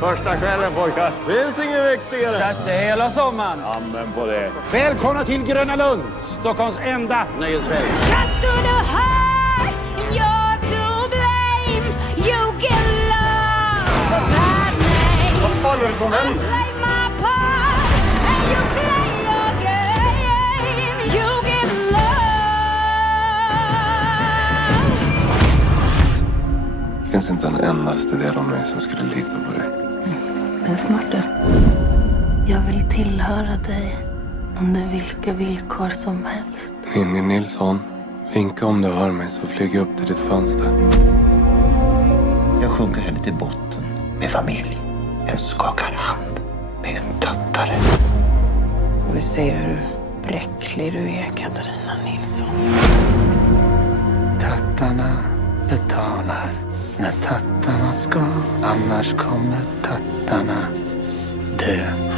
Första kvällen, pojkar. Finns inget viktigare. Satt det hela sommaren. Amen på det. Välkomna till Gröna Lund, Stockholms enda nöjesfält. Vad fan är det som händer? Finns inte en endaste del av mig som skulle lita på dig. Det är smart det. Jag vill tillhöra dig under vilka villkor som helst. Ninni Nilsson, vinka om du hör mig så flyger jag upp till ditt fönster. Jag sjunker hellre till botten med familj än skakar hand med en tattare. Och vi ser hur bräcklig du är, Katarina Nilsson. Tattarna betalar när tattarna ska. Annars kommer tattarna dö.